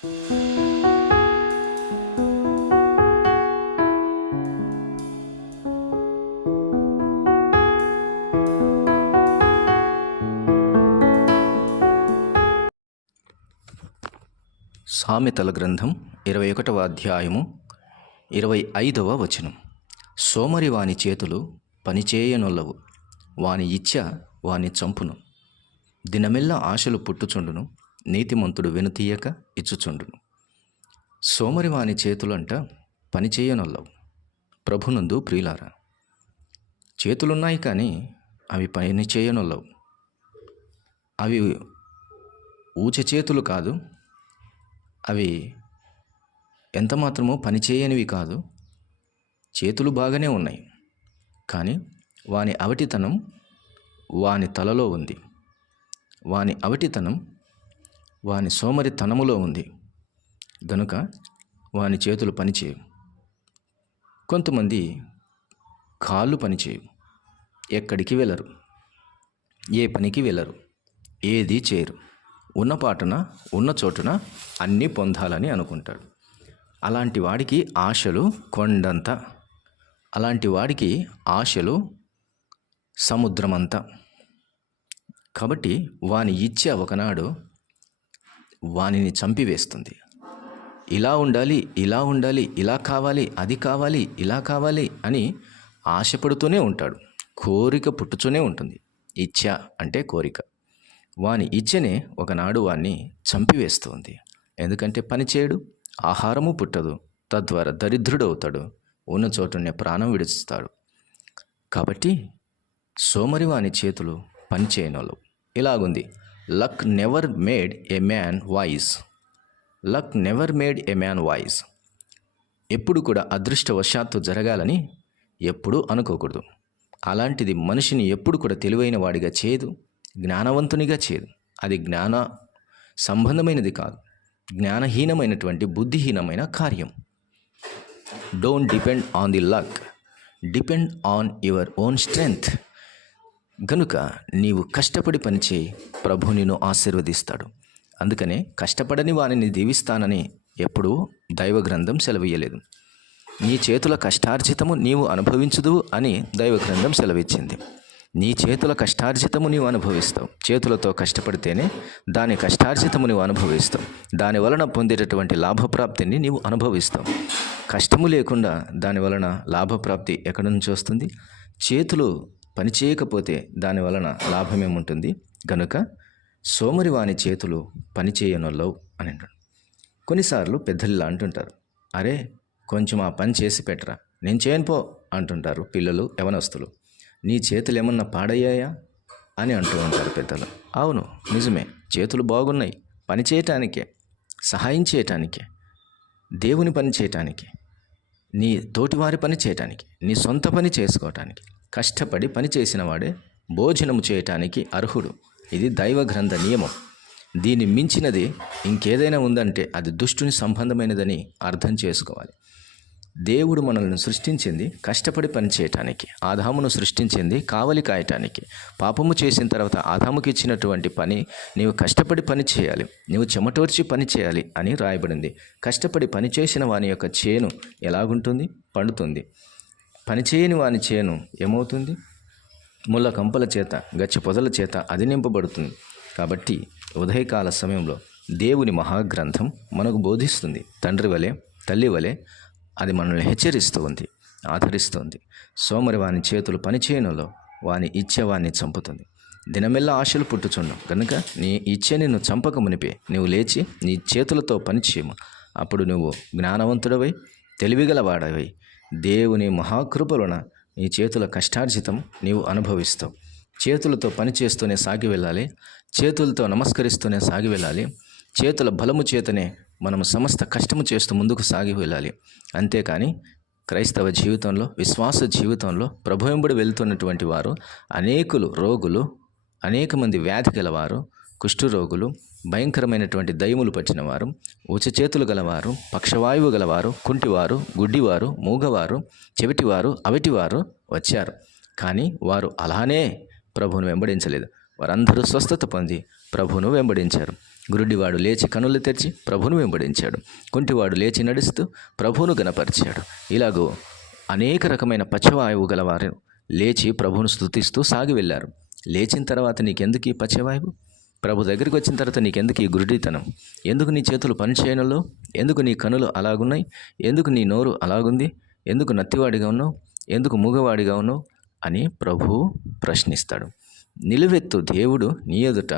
సామెతల గ్రంథం 21వ అధ్యాయము 25వ వచనం. సోమరి వాని చేతులు పనిచేయనొల్లవు, వాని ఇచ్చ వాని చంపును. దినమెల్ల ఆశలు పుట్టుచుండును, నీతిమంతుడు వెనుతీయక ఇచ్చుచుండును. సోమరి వాని చేతులంట పనిచేయనొల్లవు. ప్రభునందు ప్రియులారా, చేతులున్నాయి కానీ అవి పని చేయనొల్లవు. అవి ఊచ చేతులు కాదు, అవి ఎంత మాత్రమో పనిచేయనివి కాదు. చేతులు బాగానే ఉన్నాయి, కానీ వాని అవటితనం వాని తలలో ఉంది. వాని అవటితనం వాని సోమరితనములో ఉంది గనుక వాని చేతులు పనిచేయవు. కొంతమంది కాళ్ళు పనిచేయవు, ఎక్కడికి వెళ్ళరు, ఏ పనికి వెళ్ళరు, ఏది చేయరు. ఉన్న పాటన ఉన్న చోటున అన్నీ పొందాలని అనుకుంటాడు. అలాంటి వాడికి ఆశలు కొండంత, అలాంటి వాడికి ఆశలు సముద్రమంతా. కాబట్టి వాని ఇచ్చ ఒకనాడు వానిని చంపివేస్తుంది. ఇలా ఉండాలి, ఇలా ఉండాలి, ఇలా కావాలి, అది కావాలి, ఇలా కావాలి అని ఆశపడుతూనే ఉంటాడు. కోరిక పుట్టుతూనే ఉంటుంది. ఇచ్చ అంటే కోరిక. వాని ఇచ్చనే ఒకనాడు వాణ్ణి చంపివేస్తుంది. ఎందుకంటే పని చేయడు, ఆహారము పుట్టదు, తద్వారా దరిద్రుడవుతాడు, ఉన్న చోటునే ప్రాణం విడుస్తాడు. కాబట్టి సోమరి వాని చేతులు పని చేయనోళ్ళు. ఇలాగుంది, luck never made a man wise. Luck never made a man wise. ఎప్పుడు కూడా అదృష్టవశాత్తు జరగాలని ఎప్పుడూ అనుకోకూడదు. అలాంటిది మనిషిని ఎప్పుడు కూడా తెలివైన వాడిగా చేయదు, జ్ఞానవంతునిగా చేయదు. అది జ్ఞాన సంబంధమైనది కాదు, జ్ఞానహీనమైనటువంటి బుద్ధిహీనమైన కార్యం. Don't depend on the luck, depend on your own strength. గనుక నీవు కష్టపడి పనిచేయి, ప్రభు నిన్ను ఆశీర్వదిస్తాడు. అందుకనే కష్టపడని వారిని దీవిస్తానని ఎప్పుడూ దైవ గ్రంథం సెలవీయలేదు. నీ చేతుల కష్టార్జితము నీవు అనుభవించుదు అని దైవ గ్రంథం సెలవిచ్చింది. నీ చేతుల కష్టార్జితము నీవు అనుభవిస్తావు. చేతులతో కష్టపడితేనే దాని కష్టార్జితము నీవు అనుభవిస్తావు. దాని వలన పొందేటటువంటి లాభప్రాప్తిని నీవు అనుభవిస్తావు. కష్టము లేకుండా దాని వలన లాభప్రాప్తి ఎక్కడి నుంచి వస్తుంది? చేతులు పనిచేయకపోతే దాని వలన లాభమేముంటుంది? గనుక సోమరి వాని చేతులు పనిచేయనొల్లవు అని అంటాడు. కొన్నిసార్లు పెద్దలు అంటుంటారు, అరే కొంచెం ఆ పని చేసి పెట్టరా, నేను చేయను పో అంటుంటారు పిల్లలు, యవనస్తులు. నీ చేతులు ఏమన్నా పాడయ్యాయా అని అంటూ ఉంటారు పెద్దలు. అవును, నిజమే, చేతులు బాగున్నాయి పని చేయటానికే, సహాయం చేయటానికే, దేవుని పని చేయటానికి, నీ తోటివారి పని చేయటానికి, నీ సొంత పని చేసుకోవటానికి కష్టపడి పని చేసిన వాడే భోజనము చేయటానికి అర్హుడు. ఇది దైవ గ్రంథ నియమం. దీన్ని మించినది ఇంకేదైనా ఉందంటే అది దుష్టుని సంబంధమైనదని అర్థం చేసుకోవాలి. దేవుడు మనల్ని సృష్టించింది కష్టపడి పని చేయటానికి. ఆదామును సృష్టించింది కావలి కాయటానికి. పాపము చేసిన తర్వాత ఆదాముకి ఇచ్చినటువంటి పని నీవు కష్టపడి పని చేయాలి, నీవు చెమటోర్చి పని చేయాలి అని రాయబడింది. కష్టపడి పని చేసిన వాని యొక్క చేను ఎలాగుంటుంది? పండుతుంది. పని చేయని వాని చేను ఏమవుతుంది? ముళ్ళ కంపల చేత, గచ్చి పొదల చేత అది నింపబడుతుంది. కాబట్టి ఉదయకాల సమయంలో దేవుని మహాగ్రంథం మనకు బోధిస్తుంది. తండ్రి వలె, తల్లి వలె అది మనల్ని హెచ్చరిస్తూ ఉంది, ఆదరిస్తుంది. సోమరి వాని చేతులు పనిచేయనులో వాని ఇచ్చే వాన్ని చంపుతుంది. దినమెల్ల ఆశలు పుట్టుచుండు కనుక నీ ఇచ్చే నిన్ను చంపక మునిపే నీవు లేచి నీ చేతులతో పనిచేయము. అప్పుడు నువ్వు జ్ఞానవంతుడవై తెలివిగలవాడవై దేవుని మహాకృపలోన నీ చేతుల కష్టార్జితం నీవు అనుభవిస్తావు. చేతులతో పనిచేస్తూనే సాగి వెళ్ళాలి, చేతులతో నమస్కరిస్తూనే సాగి వెళ్ళాలి. చేతుల బలము చేతనే మనం సమస్త కష్టము చేస్తూ ముందుకు సాగి వెళ్ళాలి. అంతేకాని క్రైస్తవ జీవితంలో, విశ్వాస జీవితంలో ప్రభు వెంబడి వెళ్తున్నటువంటి వారు అనేకులు రోగులు, అనేక మంది వ్యాధి గలవారు, కుష్ఠరోగులు, భయంకరమైనటువంటి దయ్యములు పట్టిన వారు, చేతులు గలవారు, పక్షవాయువు గలవారు, కుంటివారు, గుడ్డివారు, మూగవారు, చెవిటివారు, అవిటివారు వచ్చారు. కానీ వారు అలానే ప్రభువును వెంబడించలేదు. వారందరూ స్వస్థత పొంది ప్రభువును వెంబడించారు. గురుడివాడు లేచి కనులు తెరిచి ప్రభువును వెంబడించాడు. కుంటివాడు లేచి నడుస్తూ ప్రభువును గనపరిచాడు. ఇలాగూ అనేక రకమైన పచ్చవాయువు గలవారు లేచి ప్రభువును స్తుతిస్తూ సాగి వెళ్ళారు. లేచిన తర్వాత నీకెందుకు ఈ పచ్చవాయువు? ప్రభు దగ్గరికి వచ్చిన తర్వాత నీకెందుకు ఈ గురుడితనం? ఎందుకు నీ చేతులు పనిచేయడంలో? ఎందుకు నీ కనులు అలాగున్నాయి? ఎందుకు నీ నోరు అలాగుంది? ఎందుకు నత్తివాడిగా ఉన్నావు? ఎందుకు మూగవాడిగా ఉన్నావు అని ప్రభువు ప్రశ్నిస్తాడు. నిలువెత్తు దేవుడు నీ ఎదుట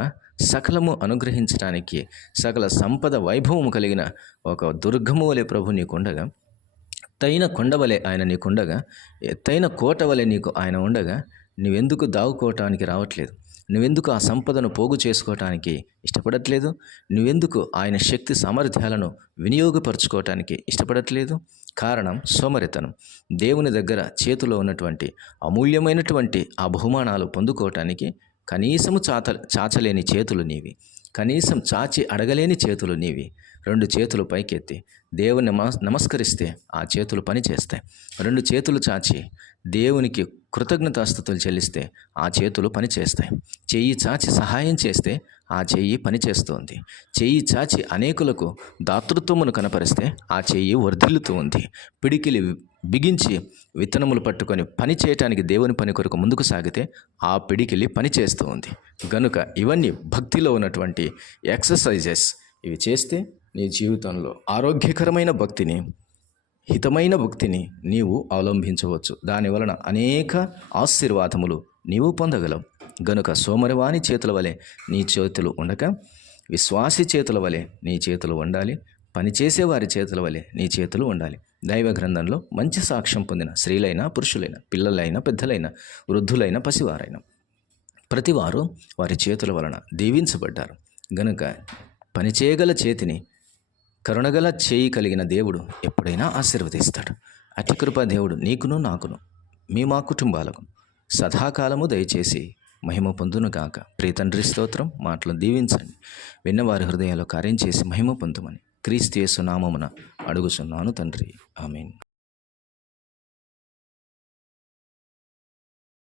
సకలము అనుగ్రహించడానికి, సకల సంపద వైభవము కలిగిన ఒక దుర్గము వలె ప్రభు నీకుండగా, ఎత్తైన కొండ వలె ఆయన నీకుండగా, ఎత్తైన కోట వలె నీకు ఆయన ఉండగా, నువ్వెందుకు దావుకోవటానికి రావట్లేదు? నువ్వెందుకు ఆ సంపదను పోగు చేసుకోవటానికి ఇష్టపడట్లేదు? నువ్వెందుకు ఆయన శక్తి సామర్థ్యాలను వినియోగపరచుకోవటానికి ఇష్టపడట్లేదు? కారణం సోమరితనం. దేవుని దగ్గర చేతిలో ఉన్నటువంటి అమూల్యమైనటువంటి ఆ బహుమానాలు పొందుకోవటానికి కనీసము చాచలేని చేతులు నీవి, కనీసం చాచి అడగలేని చేతులు నీవి. 2 చేతులు పైకెత్తి దేవుని నమస్కరిస్తే ఆ చేతులు పని చేస్తాయి. 2 చేతులు చాచి దేవునికి కృతజ్ఞతాస్తుతులు చెల్లిస్తే ఆ చేతులు పని చేస్తాయి. చెయ్యి చాచి సహాయం చేస్తే ఆ చెయ్యి పని చేస్తుంది. చెయ్యి చాచి అనేకులకు దాతృత్వమును కనపరిస్తే ఆ చెయ్యి వర్ధిల్లుతూ ఉంది. పిడికిలి బిగించి విత్తనములు పట్టుకొని పని చేయటానికి దేవుని పని కొరకు ముందుకు సాగితే ఆ పిడికిలి పని చేస్తూ ఉంది. గనుక ఇవన్నీ భక్తిలో ఉన్నటువంటి ఎక్సర్సైజెస్. ఇవి చేస్తే నీ జీవితంలో ఆరోగ్యకరమైన భక్తిని, హితమైన భక్తిని నీవు అవలంబించవచ్చు. దానివలన అనేక ఆశీర్వాదములు నీవు పొందగలవు. గనుక సోమరివాని చేతుల వలె నీ చేతులు ఉండక, విశ్వాసి చేతుల వలె నీ చేతులు ఉండాలి. పనిచేసేవారి చేతుల వలె నీ చేతులు ఉండాలి. దైవ గ్రంథంలో మంచి సాక్ష్యం పొందిన స్త్రీలైనా, పురుషులైనా, పిల్లలైనా, పెద్దలైనా, వృద్ధులైన, పసివారైనా ప్రతివారు వారి చేతుల వలన దీవించబడ్డారు. గనుక పనిచేయగల చేతిని, కరుణగల చేయి కలిగిన దేవుడు ఎప్పుడైనా ఆశీర్వదిస్తాడు. అతి కృపా దేవుడు నీకును, నాకును, మా కుటుంబాలకు సదాకాలము దయచేసి మహిమ పొందునుగాక. ప్రియ తండ్రి స్తోత్రం. మాటలు దీవించండి. విన్నవారి హృదయాల్లో కార్యం చేసి మహిమ పొందుమని క్రీస్తు యేసు నామమున అడుగుచున్నాను తండ్రి. ఆమేన్.